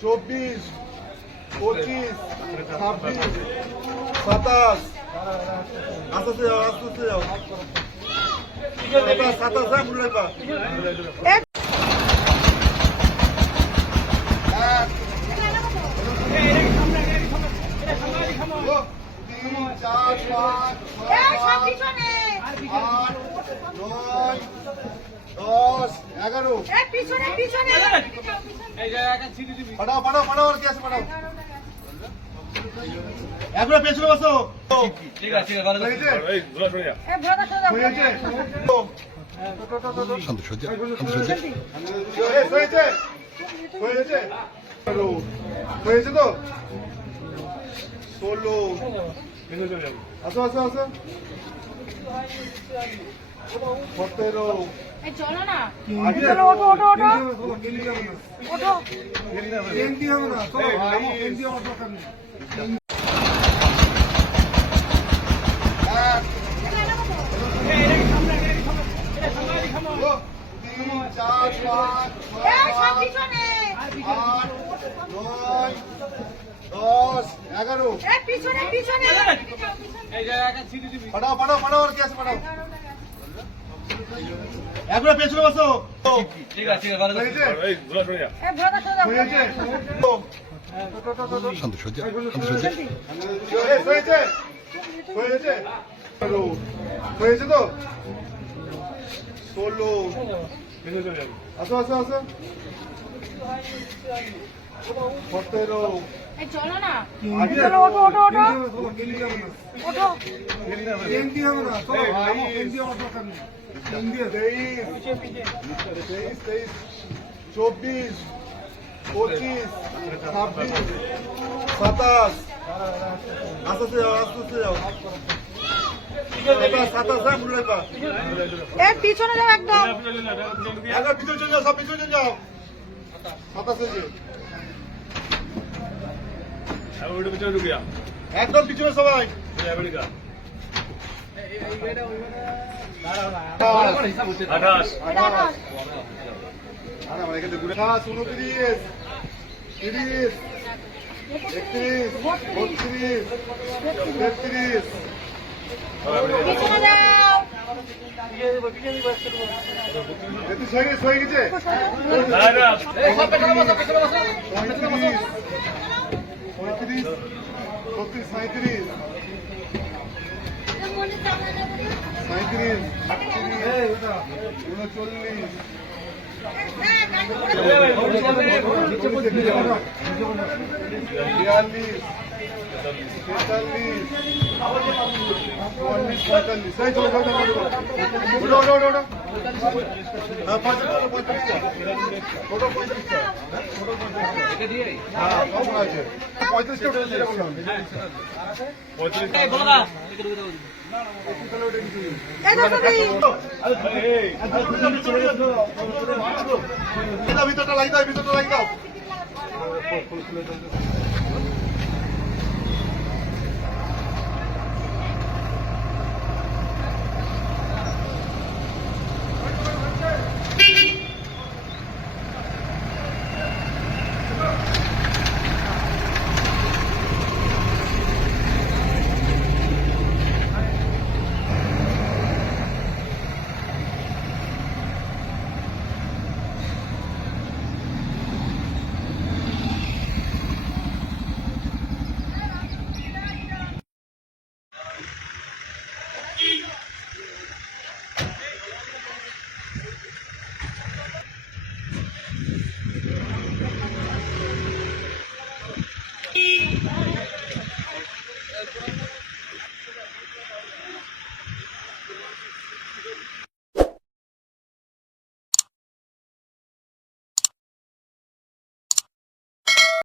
24, 25, 26, 27, আস্তে আস্তে যাও এটা 27 মনে রাখবা। 3, 4, 5, 6, 7, 8, 9, 10, 11 পাঠাও পাঠাও পাঠাও আর কি আছে পাঠাও একবার পেছনে বসো। ঠিক আছে ভালো লাগছে এই ধুলা সরে যা হয়েছে শান্ত সজ্জা হয়েছে হয়েছে হয়েছে তো 16 আসো আসো আসো 17 চলো না ওঠো ওঠো ওঠো ওঠো এনডি হবে না চলো এনডি অটো কেন 4, 5, 6, 7, 8, 9, 10, 11 পাঠাও পাঠাও পাঠাও আর কি আছে পাঠাও একবার পেছনে বসো। ঠিক আছে ভালো লাগছে এই ধুলা সরে যা হয়েছে শান্ত সজ্জা হয়েছে হয়েছে হয়েছে তো 16 আসো আসো আসো 17 চলো না ওঠো ওঠো ওঠো ওঠো এনডি হবে না চলো এনডি অটো কেন 23, 24, 25, 26, 27 আস্তে যাও এটা 27 মনে রাখবা। পিছনে যাও একদম একবার পিছনে চলে যাও সব পিছনে চলে যাও 27 একদম পিছনে সবাই ভিতরটা লাগিয়ে দাও